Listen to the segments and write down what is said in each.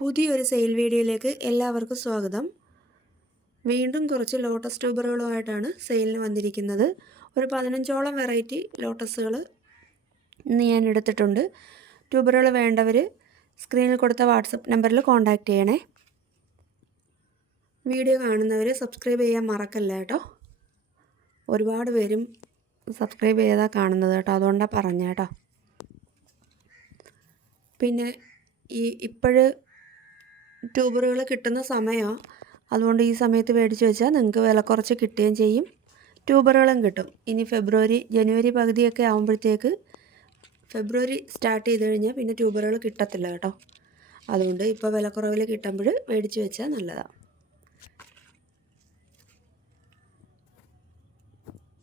പുതിയൊരു സെയിൽ വീഡിയോയിലേക്ക് എല്ലാവർക്കും സ്വാഗതം. വീണ്ടും കുറച്ച് ലോട്ടസ് ട്യൂബറുകളുമായിട്ടാണ് സെയിലിന് വന്നിരിക്കുന്നത്. ഒരു 15ഓളം വെറൈറ്റി ലോട്ടസുകൾ ഇന്ന് ഞാൻ എടുത്തിട്ടുണ്ട്. ട്യൂബറുകൾ വേണ്ടവർ സ്ക്രീനിൽ കൊടുത്ത വാട്സപ്പ് നമ്പറിൽ കോൺടാക്റ്റ് ചെയ്യണേ. വീഡിയോ കാണുന്നവർ സബ്സ്ക്രൈബ് ചെയ്യാൻ മറക്കല്ല കേട്ടോ. ഒരുപാട് പേരും സബ്സ്ക്രൈബ് ചെയ്താൽ കാണുന്നത് കേട്ടോ, അതുകൊണ്ടാണ് പറഞ്ഞ കേട്ടോ. പിന്നെ ഇപ്പോഴ് ട്യൂബറുകൾ കിട്ടുന്ന സമയമാണ്, അതുകൊണ്ട് ഈ സമയത്ത് മേടിച്ച് വെച്ചാൽ നിങ്ങൾക്ക് വില കുറച്ച് കിട്ടുകയും ചെയ്യും, ട്യൂബറുകളും കിട്ടും. ഇനി ജനുവരി പകുതിയൊക്കെ ആകുമ്പോഴത്തേക്ക്, ഫെബ്രുവരി സ്റ്റാർട്ട് ചെയ്ത് കഴിഞ്ഞാൽ പിന്നെ ട്യൂബറുകൾ കിട്ടത്തില്ല കേട്ടോ. അതുകൊണ്ട് ഇപ്പോൾ വിലക്കുറവിൽ കിട്ടുമ്പോൾ മേടിച്ച് വെച്ചാൽ നല്ലതാണ്.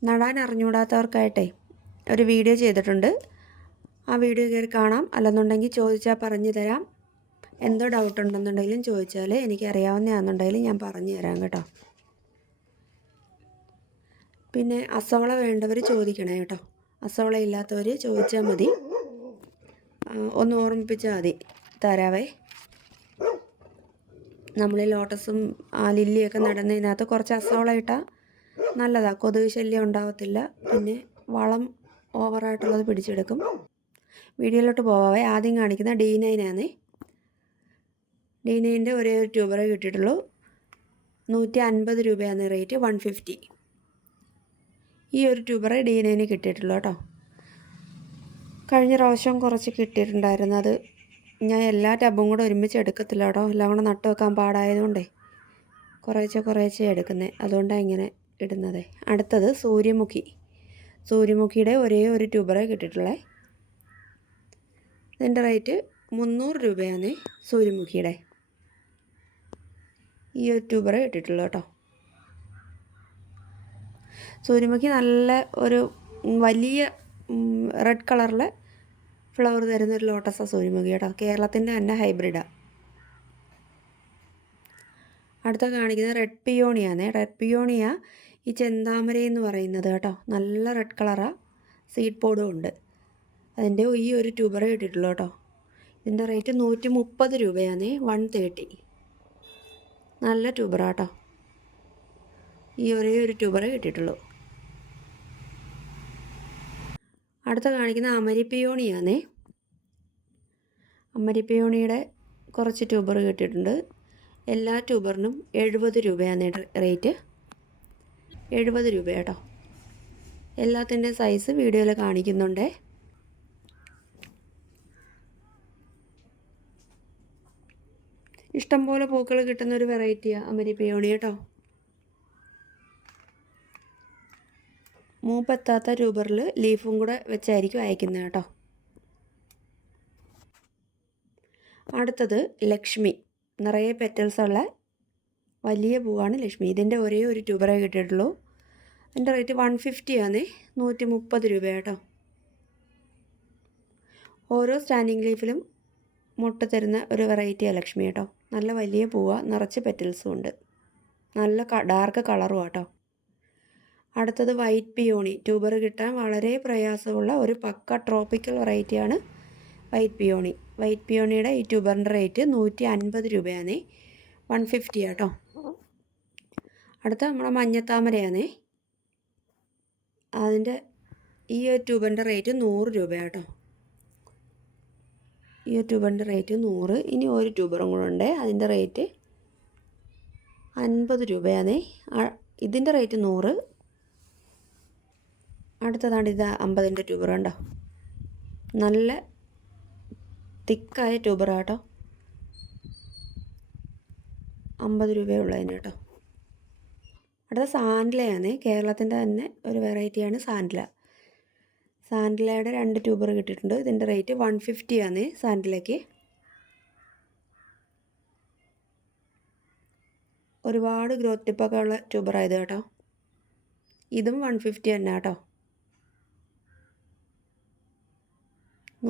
നടാൻ അറിഞ്ഞുകൂടാത്തവർക്കായിട്ടേ ഒരു വീഡിയോ ചെയ്തിട്ടുണ്ട്. ആ വീഡിയോ കയറി കാണാം, അല്ലെന്നുണ്ടെങ്കിൽ ചോദിച്ചാൽ പറഞ്ഞു തരാം. എന്തോ ഡൗട്ട് ഉണ്ടെന്നുണ്ടെങ്കിലും ചോദിച്ചാൽ എനിക്കറിയാവുന്നതാണെന്നുണ്ടെങ്കിലും ഞാൻ പറഞ്ഞു തരാം കേട്ടോ. പിന്നെ അസവള വേണ്ടവർ ചോദിക്കണേ കേട്ടോ. അസവള ഇല്ലാത്തവർ ചോദിച്ചാൽ മതി, ഒന്ന് ഓർമ്മിപ്പിച്ചാൽ മതി, തരാവേ. നമ്മൾ ലോട്ടസും ലില്ലിയൊക്കെ നടുന്നതിനകത്ത് കുറച്ച് അസവള ഇട്ടാൽ നല്ലതാണ്, കൊതുക് ശല്യം ഉണ്ടാകത്തില്ല. പിന്നെ വളം ഓവറായിട്ടുള്ളത് പിടിച്ചെടുക്കും. വീഡിയോയിലോട്ട് പോവാവേ. ആദ്യം കാണിക്കുന്ന D9 ആണ്. D9ൻ്റെ ഒരേ ഒരു ട്യൂബറേ കിട്ടിയിട്ടുള്ളൂ. 150 രൂപയാണ് റേറ്റ്, 150. ഈ ഒരു ട്യൂബറേ D9 കിട്ടിയിട്ടുള്ളൂ കേട്ടോ. കഴിഞ്ഞ പ്രാവശ്യം കുറച്ച് കിട്ടിയിട്ടുണ്ടായിരുന്നു, അത് ഞാൻ എല്ലാ ടബും കൂടെ ഒരുമിച്ച് എടുക്കത്തില്ല കേട്ടോ. എല്ലാം കൂടെ നട്ടു വെക്കാൻ പാടായതുകൊണ്ടേ കുറേശ്ശെ എടുക്കുന്നത്, അതുകൊണ്ടാണ് ഇങ്ങനെ ഇടുന്നത്. അടുത്തത് സൂര്യമുഖിയുടെ ഒരേ ഒരു ട്യൂബറേ കിട്ടിയിട്ടുള്ളേ. ഇതിൻ്റെ റേറ്റ് 300 രൂപയാണ്. സൂര്യമുഖിയുടെ ഈ ഒരു ട്യൂബറേ കിട്ടിയിട്ടുള്ളൂ കേട്ടോ. സൂര്യമുഖി നല്ല ഒരു വലിയ റെഡ് കളറിലെ ഫ്ലവർ തരുന്നൊരു ലോട്ടസാണ് സൂര്യമുഖി കേട്ടോ. കേരളത്തിൻ്റെ തന്നെ ഹൈബ്രിഡാണ്. അടുത്ത കാണിക്കുന്നത് റെഡ് പിയോണിയാണ്. റെഡ് പിയോണിയ ഈ ചെന്താമര എന്ന് പറയുന്നത് കേട്ടോ. നല്ല റെഡ് കളറാണ്, സീഡ് പോഡും ഉണ്ട്. അതിൻ്റെ ഈ ഒരു ട്യൂബറേ കിട്ടിയിട്ടുള്ളൂ കേട്ടോ. ഇതിൻ്റെ റേറ്റ് 130 രൂപയാണ്, 130. നല്ല ട്യൂബറാട്ടോ. ഈ ഒരേ ഒരു ട്യൂബറേ കിട്ടിയിട്ടുള്ളൂ. അടുത്ത കാണിക്കുന്ന അമരിപ്പിയോണിയാണ്. അമരിപ്പിയോണിയുടെ കുറച്ച് ട്യൂബർ കിട്ടിയിട്ടുണ്ട്. എല്ലാ ട്യൂബറിനും 70 രൂപയാണ് റേറ്റ്, 70 രൂപ കേട്ടോ. എല്ലാത്തിൻ്റെ സൈസ് വീഡിയോയിൽ കാണിക്കുന്നുണ്ട്. ഇഷ്ടംപോലെ പൂക്കൾ കിട്ടുന്നൊരു വെറൈറ്റിയാണ് അമരിപ്പിയോണി കേട്ടോ. മൂപ്പെത്താത്ത ട്യൂബറിൽ ലീഫും കൂടെ വെച്ചായിരിക്കും അയക്കുന്നത് കേട്ടോ. അടുത്തത് ലക്ഷ്മി, നിറയെ പെറ്റൽസുള്ള വലിയ പൂവാണ് ലക്ഷ്മി. ഇതിൻ്റെ ഒരേ ഒരു ട്യൂബറേ കിട്ടിയിട്ടുള്ളൂ. അതിൻ്റെ റേറ്റ് 150 ആണ്, 130 രൂപ കേട്ടോ. ഓരോ സ്റ്റാൻഡിങ് ലീഫിലും മുട്ട തരുന്ന ഒരു വെറൈറ്റിയാണ് ലക്ഷ്മി കേട്ടോ. നല്ല വലിയ പൂവാണ്, നിറച്ച് പെറ്റൽസും ഉണ്ട്, നല്ല ഡാർക്ക് കളറും കേട്ടോ. അടുത്തത് വൈറ്റ് പിയോണി. ട്യൂബർ കിട്ടാൻ വളരെ പ്രയാസമുള്ള ഒരു പക്ക ട്രോപ്പിക്കൽ വെറൈറ്റിയാണ് വൈറ്റ് പിയോണി. വൈറ്റ് പിയോണിയുടെ ഈ ട്യൂബറിൻ്റെ റേറ്റ് 150 രൂപയാണ്, 150 കേട്ടോ. അടുത്ത നമ്മുടെ മഞ്ഞത്താമരയാണ്. അതിൻ്റെ ഈ ട്യൂബറിൻ്റെ റേറ്റ് 100 രൂപ കേട്ടോ. ഈ ട്യൂബറിൻ്റെ റേറ്റ് 100. ഇനി ഒരു ട്യൂബറും കൂടെ ഉണ്ട്, അതിൻ്റെ റേറ്റ് 50 രൂപയാണ്. ഇതിൻ്റെ റേറ്റ് 100. അടുത്തതാണ് ഇത് 50ൻ്റെ ട്യൂബർ കണ്ടോ. നല്ല തിക്കായ ട്യൂബറാണ് കേട്ടോ. 50 രൂപയുള്ളതിന് കേട്ടോ. അടുത്ത സാൻഡ്ലയാണ്. കേരളത്തിൻ്റെ തന്നെ ഒരു വെറൈറ്റിയാണ് സാൻഡ്ല. സാൻഡ്ലയുടെ 2 ട്യൂബർ കിട്ടിയിട്ടുണ്ട്. ഇതിൻ്റെ റേറ്റ് 150 ആണ്. സാൻഡ്ലയ്ക്ക് ഒരുപാട് ഗ്രോത്ത് ടിപ്പൊക്കെ ഉള്ള ട്യൂബറായത് കേട്ടോ. ഇതും 150 തന്നെ കേട്ടോ.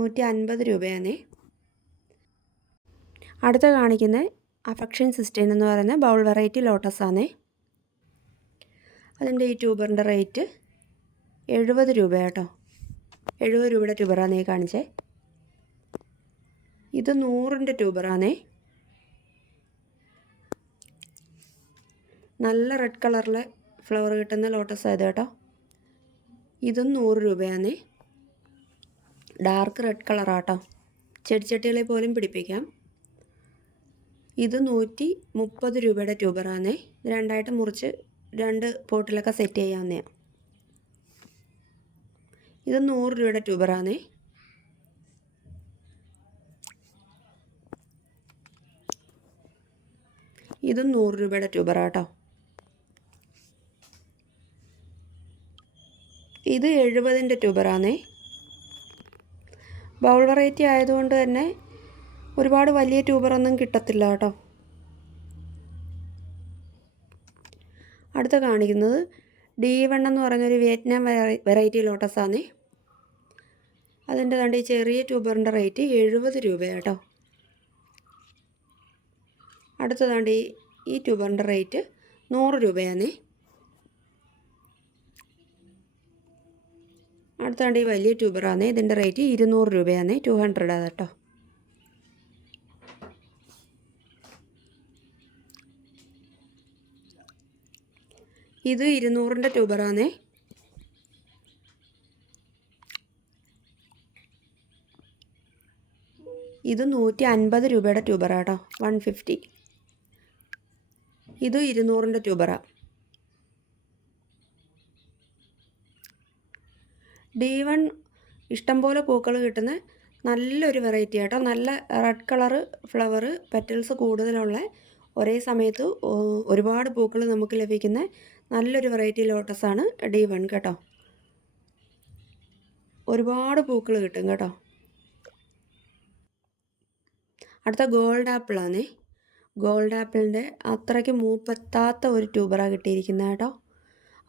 150 രൂപയാണ്. അടുത്ത കാണിക്കുന്ന അഫക്ഷൻ സിസ്റ്റൈൻ എന്ന് പറയുന്ന ബൗൾ വെറൈറ്റി ലോട്ടസാണ്. അതിൻ്റെ ഈ ട്യൂബറിൻ്റെ റേറ്റ് 70 രൂപ കേട്ടോ. 70 രൂപയുടെ ട്യൂബറാണ് കാണിച്ചേ. ഇത് 100ൻ്റെ ട്യൂബറാണേ. നല്ല റെഡ് കളറിലെ ഫ്ലവർ കിട്ടുന്ന ലോട്ടസ് ആയത് കേട്ടോ. ഇതും 100 രൂപയാണ്. Dark red കളറാട്ടോ. ചെടിച്ചട്ടികളിൽ പോലും പിടിപ്പിക്കാം. ഇത് 130 രൂപയുടെ ട്യൂബറാണേ. ഇത് രണ്ടായിട്ട് മുറിച്ച് 2 പോട്ടിലൊക്കെ സെറ്റ് ചെയ്യാവുന്നതാണ്. ഇത് 100 രൂപയുടെ ട്യൂബറാണേ. ഇതും 100 രൂപയുടെ ട്യൂബറാട്ടോ. ഇത് 70ൻ്റെ ട്യൂബറാണേ. ബൗൾ വെറൈറ്റി ആയതുകൊണ്ട് തന്നെ ഒരുപാട് വലിയ ട്യൂബറൊന്നും കിട്ടത്തില്ല കേട്ടോ. അടുത്ത കാണിക്കുന്നത് D1 എന്ന് പറയുന്നൊരു വിയറ്റ്നാം വെറൈറ്റി ലോട്ടസാണേ. അതിൻ്റെ ഈ ചെറിയ ട്യൂബറിൻ്റെ റേറ്റ് 70 രൂപയാണ് കേട്ടോ. അടുത്തതാണ്ട് ഈ ട്യൂബറിൻ്റെ റേറ്റ് 100 രൂപയാണ്. അടുത്താണ്ട് ഈ വലിയ ട്യൂബറാണ്. ഇതിൻ്റെ റേറ്റ് 200 രൂപയാണ്. 200 ആണ് കേട്ടോ. ഇത് 200ൻ്റെ ട്യൂബറാണ്. ഇത് 150 രൂപയുടെ ട്യൂബറാട്ടോ. 150. ഇത് 200ൻ്റെ ട്യൂബറാണ്. D1 ഇഷ്ടംപോലെ പൂക്കൾ കിട്ടുന്ന നല്ലൊരു വെറൈറ്റി ആട്ടോ. നല്ല റെഡ് കളറ് ഫ്ലവർ പെറ്റൽസ് കൂടുതലുള്ള ഒരേ സമയത്ത് ഒരുപാട് പൂക്കൾ നമുക്ക് ലഭിക്കുന്ന നല്ലൊരു വെറൈറ്റി ലോട്ടസാണ് D1 കേട്ടോ. ഒരുപാട് പൂക്കൾ കിട്ടും കേട്ടോ. അടുത്ത ഗോൾഡ് ആപ്പിളാണ്. ഗോൾഡ് ആപ്പിളിൻ്റെ അത്രയ്ക്ക് മൂപ്പെത്താത്ത ഒരു ട്യൂബറാണ് കിട്ടിയിരിക്കുന്നത് കേട്ടോ.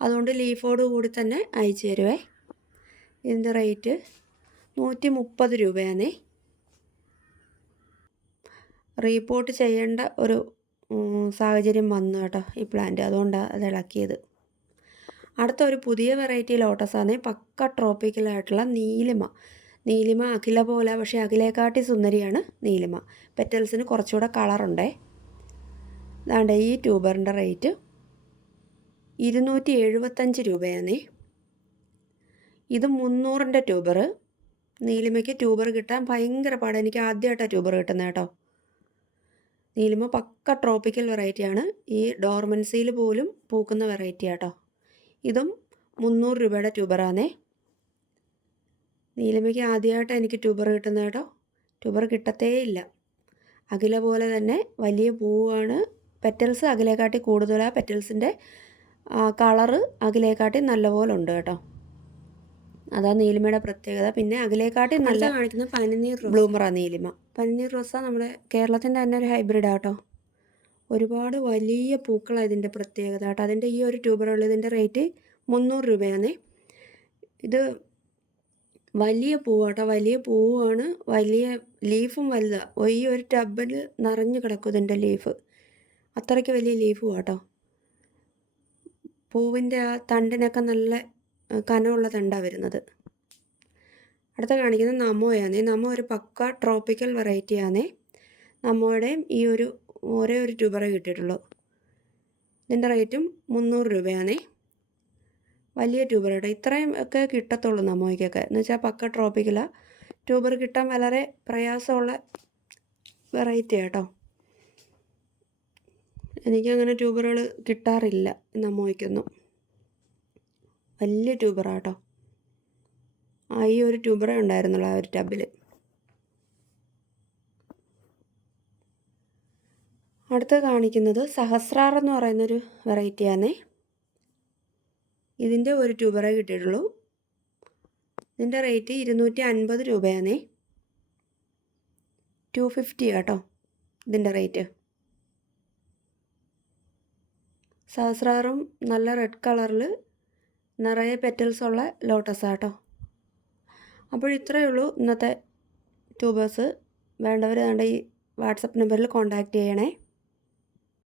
അതുകൊണ്ട് ലീഫോട് കൂടി തന്നെ അയച്ചു തരുവേ. ഇതിൻ്റെ റേറ്റ് 130 രൂപയാണ്. റീപോർട്ട് ചെയ്യേണ്ട ഒരു സാഹചര്യം വന്നു കേട്ടോ ഈ പ്ലാന്റ്. അതുകൊണ്ടാണ് അത് ഇളക്കിയത്. അടുത്ത ഒരു പുതിയ വെറൈറ്റി ലോട്ടസാണ്. പക്ക ട്രോപ്പിക്കലായിട്ടുള്ള നീലിമ അഖില പോലെ, പക്ഷേ അഖിലേക്കാട്ടി സുന്ദരിയാണ് നീലിമ. പെറ്റൽസിന് കുറച്ചുകൂടെ കളറുണ്ടേ. അതാണ്ട് ഈ ട്യൂബറിൻ്റെ റേറ്റ് 275 രൂപയാണ്. ഇത് 300ൻ്റെ ട്യൂബർ. നീലിമയ്ക്ക് ട്യൂബർ കിട്ടാൻ ഭയങ്കര പാടാണ്. എനിക്ക് ആദ്യമായിട്ടാണ് ട്യൂബർ കിട്ടുന്നത് കേട്ടോ. നീലിമ പക്ക ട്രോപ്പിക്കൽ വെറൈറ്റിയാണ്. ഈ ഡോർമൻസിയിൽ പോലും പൂക്കുന്ന വെറൈറ്റി ആട്ടോ. ഇതും 300 രൂപയുടെ ട്യൂബറാണേ. നീലിമയ്ക്ക് ആദ്യമായിട്ടാണ് എനിക്ക് ട്യൂബർ കിട്ടുന്നത് കേട്ടോ. ട്യൂബർ കിട്ടത്തേ ഇല്ല. അഖില പോലെ തന്നെ വലിയ പൂവാണ്. പെറ്റൽസ് അഖിലേക്കാട്ടി കൂടുതലാണ്. പെറ്റൽസിൻ്റെ കളറ് അഖിലേക്കാട്ടി നല്ലപോലെ ഉണ്ട് കേട്ടോ. അതാണ് നീലിമയുടെ പ്രത്യേകത. പിന്നെ അഖിലേക്കാട്ടി നല്ല കാണിക്കുന്ന പനിനീർ ബ്ലൂമറാണ് നീലിമ. പനിനീർ റോസ നമ്മുടെ കേരളത്തിൻ്റെ തന്നെ ഒരു ഹൈബ്രിഡ് ആട്ടോ. ഒരുപാട് വലിയ പൂക്കളാണ് ഇതിൻ്റെ പ്രത്യേകത കേട്ടോ. അതിൻ്റെ ഈ ഒരു ട്യൂബറുള്ളതിൻ്റെ റേറ്റ് 300 രൂപയാണ്. ഇത് വലിയ പൂവാട്ടോ. വലിയ പൂവാണ്. വലിയ ലീഫും വലുതാണ്. ഈ ഒരു ടബിൽ നിറഞ്ഞു കിടക്കും ഇതിൻ്റെ ലീഫ്. അത്രയ്ക്ക് വലിയ ലീഫും കേട്ടോ. പൂവിൻ്റെ ആ തണ്ടിനൊക്കെ നല്ല കനമുള്ള തണ്ടാണ് വരുന്നത്. അടുത്ത കാണിക്കുന്നത് നമോയാണ്. നമോ ഒരു പക്ക ട്രോപ്പിക്കൽ വെറൈറ്റിയാണ്. നമ്മോടെയും ഈ ഒരേ ഒരു ട്യൂബറേ കിട്ടിയിട്ടുള്ളൂ. ഇതിൻ്റെ റേറ്റും 300 രൂപയാണ്. വലിയ ട്യൂബറുടെ ഇത്രയും ഒക്കെ കിട്ടത്തുള്ളൂ നമ്മോയ്ക്കൊക്കെ. എന്ന് വെച്ചാൽ പക്ക ട്രോപ്പിക്കലാണ്. ട്യൂബർ കിട്ടാൻ വളരെ പ്രയാസമുള്ള വെറൈറ്റി കേട്ടോ. എനിക്കങ്ങനെ ട്യൂബറുകൾ കിട്ടാറില്ല നമ്മോയ്ക്കൊന്നും. വലിയ ട്യൂബറാട്ടോ. ഈ ഒരു ട്യൂബറേ ഉണ്ടായിരുന്നുള്ളൂ ആ ഒരു ടബിൽ. അടുത്ത് കാണിക്കുന്നത് സഹസ്രാർ എന്ന് പറയുന്നൊരു വെറൈറ്റിയാണേ. ഇതിൻ്റെ ഒരു ട്യൂബറേ കിട്ടിയിട്ടുള്ളൂ. ഇതിൻ്റെ റേറ്റ് 250 രൂപയാണേ. 250 കേട്ടോ ഇതിൻ്റെ റേറ്റ്. സഹസ്രാറും നല്ല റെഡ് കളറിൽ നിറയെ പെറ്റൽസ് ഉള്ള ലോട്ടസാട്ടോ. അപ്പോൾ ഇത്രയേ ഉള്ളൂ ഇന്നത്തെ ട്യൂബേഴ്സ്. വേണ്ടവർ ഈ വാട്സപ്പ് നമ്പറിൽ കോൺടാക്റ്റ് ചെയ്യണേ.